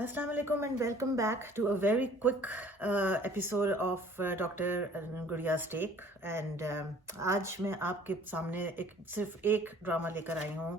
Assalamu alaikum and welcome back to a very quick episode of Dr. Guria's Take. And आज मैं आपके सामने सिर्फ एक ड्रामा लेकर आई हूँ.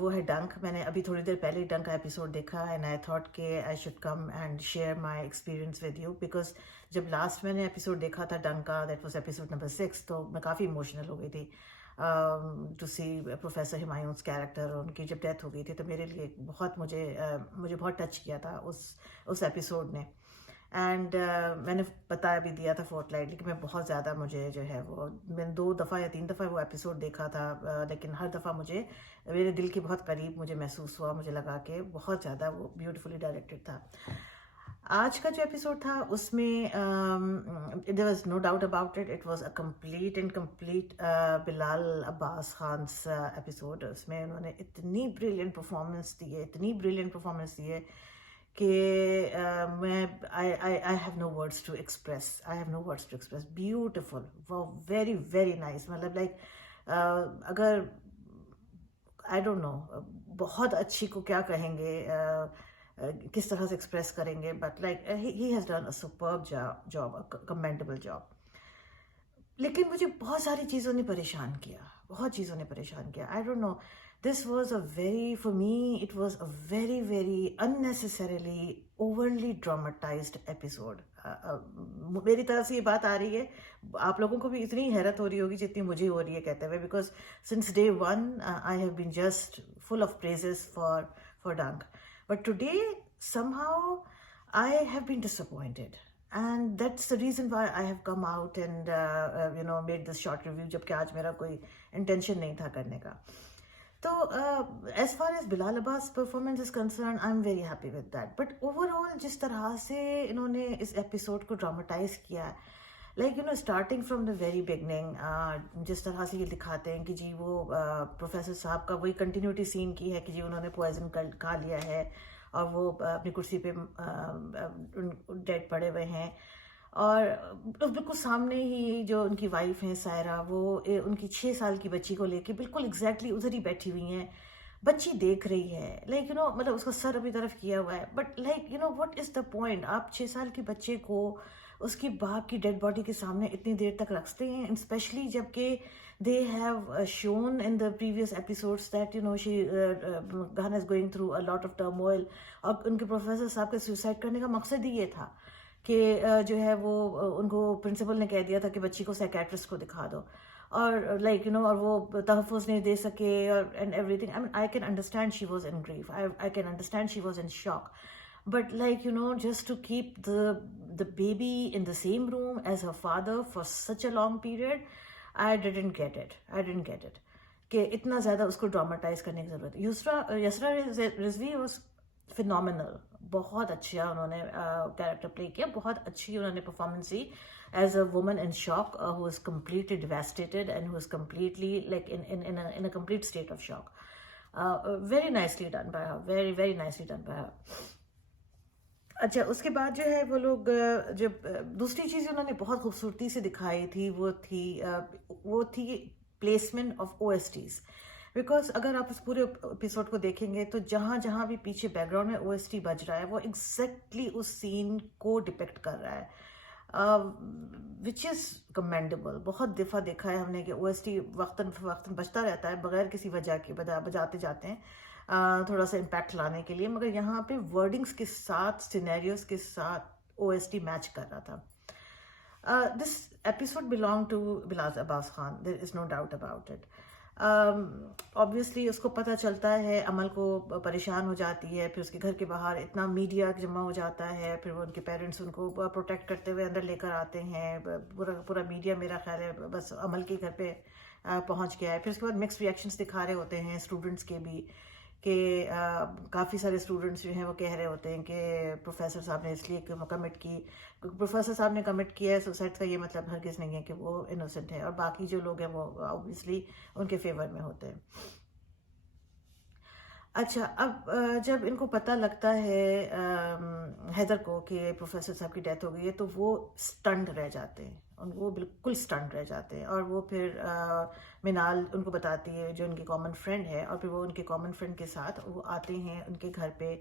वो है डंक. मैंने अभी थोड़ी देर पहले डंक का एपिसोड देखा एंड आई थॉट कि I should come and share my experience with you because जब लास्ट मैंने एपिसोड देखा था डंक का, दैट वाज एपिसोड नंबर 6, तो मैं काफ़ी इमोशनल हो गई थी to see professor Humayun's character. उनकी जब डेथ हो गई थी तो मेरे लिए बहुत मुझे बहुत टच किया था उस एपिसोड ने. एंड मैंने बताया भी दिया था फोर्टलाइटली कि मैं बहुत ज़्यादा मुझे जो है वो मैंने 2 दफ़ा या 3 दफ़ा वो एपिसोड देखा था, लेकिन हर दफ़ा मुझे मेरे दिल के बहुत करीब मुझे महसूस हुआ. मुझे लगा कि बहुत ज़्यादा वो ब्यूटीफुली डायरेक्टेड था. आज का जो एपिसोड था उसमें there was no doubt about it, it was a complete and complete Bilal Abbas Khan's episode. उसमें उन्होंने इतनी ब्रिलियंट परफॉर्मेंस दी है कि मैं I have no words to express. Beautiful, वो वेरी वेरी नाइस. मतलब लाइक अगर आई डोंट नो बहुत अच्छी को क्या कहेंगे, किस तरह से एक्सप्रेस करेंगे, but like he has done a superb job, a commendable job. लेकिन मुझे बहुत सारी चीज़ों ने परेशान किया. I don't know, this was a very, for me it was a very very unnecessarily overly dramatised episode. मेरी तरफ से ये बात आ रही है, आप लोगों को भी इतनी हैरत हो रही होगी जितनी मुझे हो रही है कहते हुए, because since day one I have been just full of praises for Dunk. But today, somehow, I have been disappointed. And that's the reason why I have come out and, made this short review, जबकि आज मेरा कोई intention नहीं था करने का. तो as far as Bilal Abbas performance is concerned, I'm very happy with that. But overall, जिस तरह से इन्होंने इस episode को dramatize किया, like starting from the very beginning, जिस तरह से ये दिखाते हैं कि जी वो प्रोफेसर साहब का वही कंटिन्यूटी सीन की है कि जी उन्होंने पॉइजन खा लिया है और वो अपनी कुर्सी पे डेड पड़े हुए हैं. और बिल्कुल सामने ही जो उनकी वाइफ हैं सायरा, वो उनकी 6 साल की बच्ची को लेके बिल्कुल एग्जैक्टली उधर ही बैठी हुई हैं. बच्ची देख रही है, लाइक मतलब उसका सर अपनी तरफ किया हुआ है, but like what is the point. आप 6 साल के बच्चे को उसकी बाप की डेड बॉडी के सामने इतनी देर तक रखते हैं, स्पेशली जबकि they have shown in the previous episodes that she गाना is going through a lot of turmoil. और उनके प्रोफेसर साहब के सुसाइड करने का मकसद ही ये था कि जो है वो उनको प्रिंसिपल ने कह दिया था कि बच्ची को साइकेट्रिस्ट को दिखा दो, और लाइक और वो तहफ़्फ़ुज़ नहीं दे सके और and everything. I mean I can understand she was in grief, I can understand she was in shock. But like just to keep the baby in the same room as her father for such a long period, I didn't get it. कि इतना ज़्यादा उसको dramatise करने की ज़रूरत है. Yasra Rizvi was phenomenal. बहुत अच्छा उन्होंने कैरेक्टर प्ले किया, बहुत अच्छी उन्होंने परफॉर्मेंस दी as a woman in shock who is completely devastated and who is completely like in a complete state of shock. Very nicely done by her, very very nicely done by her. अच्छा, उसके बाद जो है वो लोग जब दूसरी चीज़ उन्होंने बहुत खूबसूरती से दिखाई थी वो थी प्लेसमेंट ऑफ OSTs. बिकॉज अगर आप उस पूरे एपिसोड को देखेंगे तो जहाँ जहाँ भी पीछे बैकग्राउंड में OST बज रहा है वो एग्जैक्टली उस सीन को डिपिक्ट कर रहा है, विच इज़ कमेंडेबल. बहुत दफ़ा देखा है हमने कि OST वक्तन फ़वक्तन बजता रहता है बगैर किसी वजह के, बजाते जाते हैं थोड़ा सा इम्पैक्ट लाने के लिए, मगर यहाँ पे वर्डिंग्स के साथ, सिनेरियोस के साथ OST मैच कर रहा था. This episode belong to Bilal Abbas Khan, there is no doubt about it. Obviously उसको पता चलता है, अमल को परेशान हो जाती है, फिर उसके घर के बाहर इतना मीडिया जमा हो जाता है, फिर वो उनके पेरेंट्स उनको प्रोटेक्ट करते हुए अंदर लेकर आते हैं. पूरा मीडिया मेरा ख्याल है बस अमल के घर पे पहुंच गया है. फिर उसके बाद मिक्स्ड रिएक्शंस दिखा रहे होते हैं स्टूडेंट्स के भी, कि काफ़ी सारे स्टूडेंट्स जो हैं वो कह रहे होते हैं कि प्रोफेसर साहब ने इसलिए कमिट की, प्रोफेसर साहब ने कमिट किया है सुसाइड का ये मतलब हरगिज़ नहीं है कि वो इनोसेंट है, और बाकी जो लोग हैं वो ऑब्वियसली उनके फेवर में होते हैं. अच्छा अब जब इनको पता लगता है हैदर को कि प्रोफेसर साहब की डेथ हो गई है तो वो स्टंड रह जाते हैं वो बिल्कुल स्टंड रह जाते हैं और वो फिर मिनाल उनको बताती है जो उनकी कॉमन फ्रेंड है और फिर वो उनके कॉमन फ्रेंड के साथ वो आते हैं उनके घर पे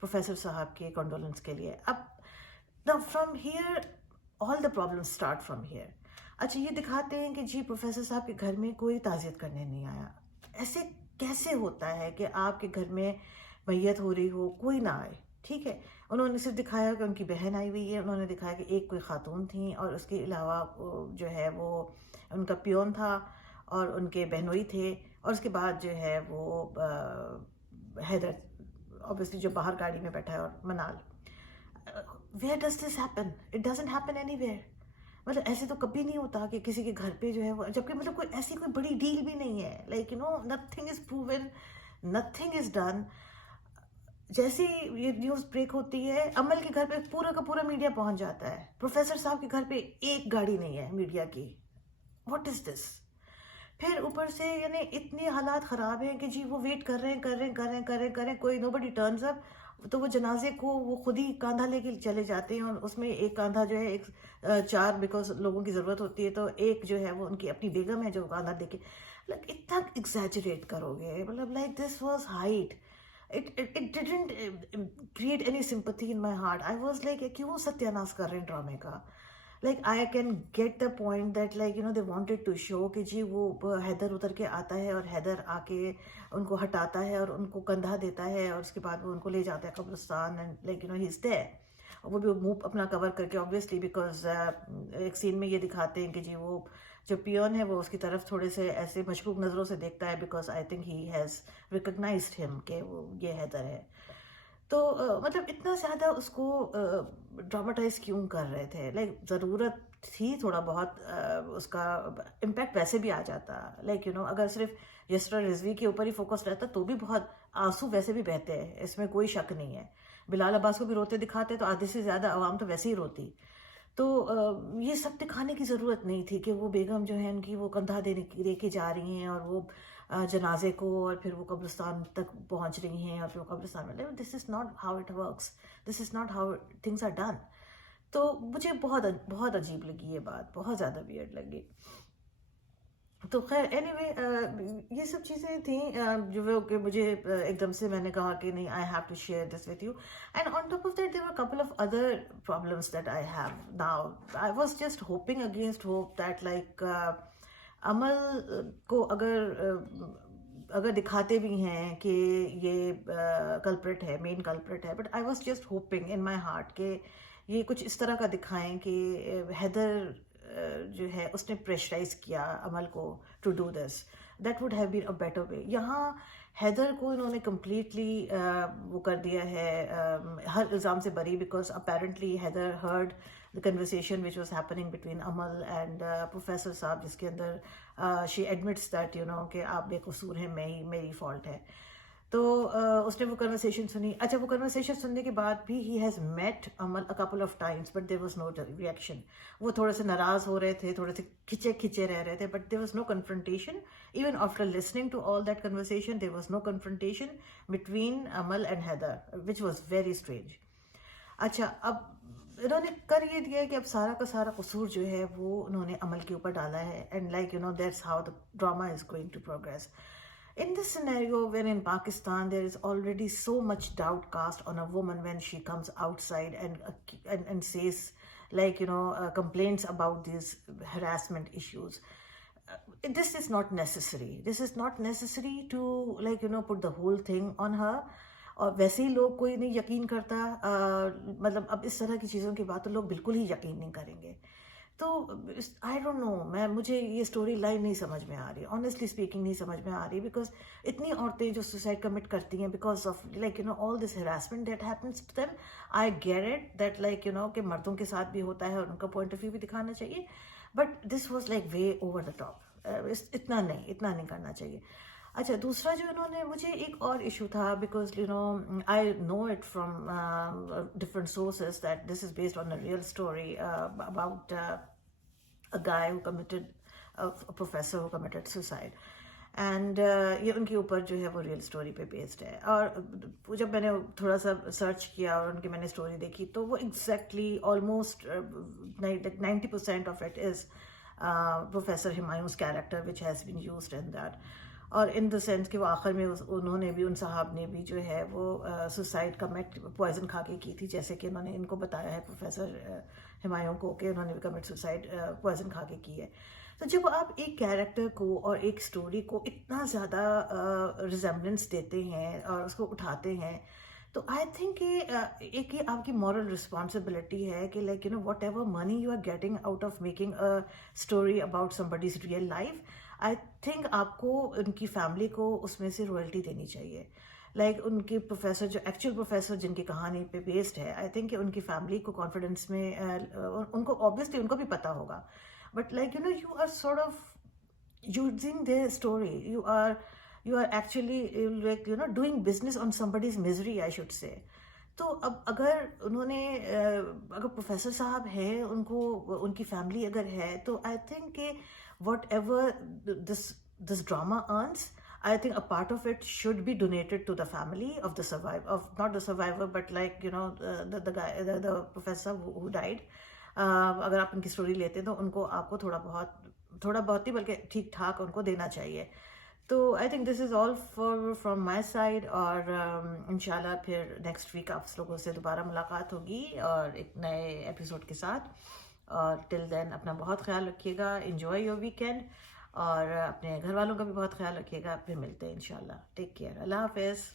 प्रोफेसर साहब के कंडोलेंस के लिए. अब now from here all the problems start from here. अच्छा ये दिखाते हैं कि जी प्रोफेसर साहब के घर में कोई ताज़ियत करने नहीं आया. ऐसे कैसे होता है कि आपके घर में मैयत हो रही हो कोई ना आए. ठीक है, उन्होंने सिर्फ दिखाया कि उनकी बहन आई हुई है, उन्होंने दिखाया कि एक कोई खातून थी और उसके अलावा जो है वो उनका पियोन था और उनके बहनोई थे और उसके बाद जो है वो हैदर ऑब्वियसली जो बाहर गाड़ी में बैठा है और Manal. Where does this happen? It doesn't happen anywhere. मतलब ऐसे तो कभी नहीं होता कि किसी के घर पे जो है वो, जबकि मतलब कोई ऐसी कोई बड़ी डील भी नहीं है. Like you no nothing is proven, nothing is done. जैसे ही ये न्यूज़ ब्रेक होती है अमल के घर पे पूरा का पूरा मीडिया पहुंच जाता है. प्रोफेसर साहब के घर पे एक गाड़ी नहीं है मीडिया की. What is this? फिर ऊपर से यानी इतने हालात ख़राब हैं कि जी वो वेट कर रहे हैं कोई नोबडी टर्न्स अप. तो वो जनाजे को वो खुद ही कांधा लेके चले जाते हैं और उसमें एक कांधा जो है एक चार बिकॉज लोगों की ज़रूरत होती है तो एक जो है वो उनकी अपनी बेगम है जो कांधा लेके. लाइक इतना एग्जैजरेट करोगे? मतलब like this was height. it didn't create any sympathy in my heart. I was like क्यों सत्यानाश कर रहे हैं ड्रामे का. Like I can get the point that like you know they wanted to show कि जी वो हैदर उतर के आता है और हैदर आके उनको हटाता है और उनको कंधा देता है और उसके बाद वो उनको ले जाता है कब्रिस्तान and like you know he is there. वो भी मुंह अपना कवर करके ऑब्वियसली बिकॉज एक सीन में ये दिखाते हैं कि जी वो जो पियोन है वो उसकी तरफ थोड़े से ऐसे मशकूक नज़रों से देखता है because I think he has recognised him कि वो ये हैदर है. तो मतलब इतना ज़्यादा उसको ड्रामाटाइज क्यों कर रहे थे? लाइक ज़रूरत थी थोड़ा बहुत उसका इम्पैक्ट वैसे भी आ जाता. लाइक यू नो अगर सिर्फ यसरा रिजवी के ऊपर ही फोकस रहता तो भी बहुत आंसू वैसे भी बहते हैं, इसमें कोई शक नहीं है. बिलाल अब्बास को भी रोते दिखाते तो आधे से ज़्यादा आवाम तो वैसे ही रोती. तो ये सब दिखाने की ज़रूरत नहीं थी कि वो बेगम जो है उनकी वो कंधा दे के जा रही हैं और वो जनाजे को और फिर वो कब्रिस्तान तक पहुंच रही हैं और फिर वो कब्रिस्तान में. This is not how it works, this is not how things are done. तो मुझे बहुत बहुत अजीब लगी ये बात, बहुत ज़्यादा वियर्ड लगी. तो खैर एनीवे ये सब चीज़ें थी जो वो कि मुझे एकदम से मैंने कहा कि नहीं I have to share this with you. And on top of that there were couple of other problems that I have now. I was just hoping against hope that like Amal को अगर दिखाते भी हैं कि ये कल्प्रिट है, main culprit है, but I was just hoping in my heart कि ये कुछ इस तरह का दिखाएं कि हैदर जो है उसने प्रेशराइज किया अमल को to do this. That would have been a better way. यहाँ हैदर को इन्होंने कम्प्लीटली वो कर दिया है हर इल्ज़ाम से बरी because apparently Haider heard the conversation which was happening between Amal and professor sahab जिसके अंदर she admits that you know कि आप बेकसूर हैं, मेरी फॉल्ट है. तो उसने वो कन्वर्सेशन सुनी. अच्छा वो कन्वर्सेशन सुनने के बाद भी he has met Amal a couple of times but there was no reaction. वो थोड़े से नाराज़ हो रहे थे, थोड़े से खिंचे रह रहे थे but there was no confrontation. Even after listening to all that conversation there was no confrontation between Amal and Haider which was very strange. अच्छा अब इन्होंने कर ये दिया कि अब सारा का सारा कसूर जो है वो उन्होंने अमल के ऊपर डाला है and like you know that's how the drama is going to progress. In this scenario, when in Pakistan there is already so much doubt cast on a woman when she comes outside and says, like you know, complaints about these harassment issues, this is not necessary. This is not necessary to like you know put the whole thing on her. और वैसे ही लोग कोई नहीं यकीन करता. मतलब अब इस तरह की चीज़ों की बात तो लोग बिल्कुल ही यकीन नहीं करेंगे. तो आई डोंट नो, मुझे ये स्टोरी लाइन नहीं समझ में आ रही, ऑनेस्टली स्पीकिंग नहीं समझ में आ रही. बिकॉज इतनी औरतें जो सुसाइड कमिट करती हैं because of like you know all this harassment that happens to them. I get it that like you know कि मर्दों के साथ भी होता है और उनका पॉइंट ऑफ व्यू भी दिखाना चाहिए but this was like way over the top. इतना नहीं करना चाहिए. अच्छा दूसरा जो इन्होंने मुझे एक और इशू था because you know I know it from different sources that this is based on a real story about a guy who committed a professor who committed suicide. And یہ ان کے اوپر جو ہے وہ ریئل اسٹوری پہ based ہے. اور جب میں نے تھوڑا سا سرچ کیا اور ان کی میں نے اسٹوری دیکھی تو وہ exactly almost 90% of it is professor Humayun's character which has been used in that. اور ان دا سینس کہ وہ آخر میں انہوں نے بھی ان صاحب نے بھی جو ہے وہ سوسائڈ کمٹ پوائزن کھا کے کی تھی, جیسے کہ انہوں نے ان کو بتایا ہے پروفیسر ہمایوں کو کہ انہوں نے بھی کمٹ سوسائڈ پوائزن کھا کے کی ہے. تو جب آپ ایک کیریکٹر کو اور ایک اسٹوری کو اتنا زیادہ ریزمبلنس دیتے ہیں اور اس کو اٹھاتے ہیں, تو آئی تھنک کہ ایک یہ آپ کی مورل رسپانسبلٹی ہے کہ like whatever money you are getting out of making a story about somebody's real life, I think آپ کو ان کی فیملی کو اس میں سے رویلٹی دینی چاہیے. لائک ان کے پروفیسر جو ایکچوئل پروفیسر جن کی کہانی پہ بیسڈ ہے, آئی تھنک کہ ان کی فیملی کو کانفیڈنس میں ان کو آبویسلی ان کو بھی پتہ ہوگا, but like you are sort of using their story, you are actually like doing business on somebody's misery, I should say. تو اب اگر انہوں نے اگر پروفیسر صاحب ہیں, ان کو ان کی فیملی اگر ہے, تو آئی تھنک کہ what ever this drama ارنس, I think a part of it should be donated to the family of the survivor, of not the survivor, but like the guy, the professor who died. اگر آپ ان کی story لیتے ہیں تو ان کو آپ کو تھوڑا بہت ہی بلکہ ٹھیک ٹھاک ان کو دینا چاہیے. تو I think this is all from my side, اور انشاءاللہ پھر نیکسٹ ویک آپ لوگوں سے دوبارہ ملاقات ہوگی اور ایک نئے ایپیسوڈ کے ساتھ. اور ٹل دین اپنا بہت خیال رکھیے گا, انجوائے یور ویکینڈ, اور اپنے گھر والوں کا بھی بہت خیال رکھیے گا. پھر ملتے ہیں انشاءاللہ. Take care. اللہ حافظ.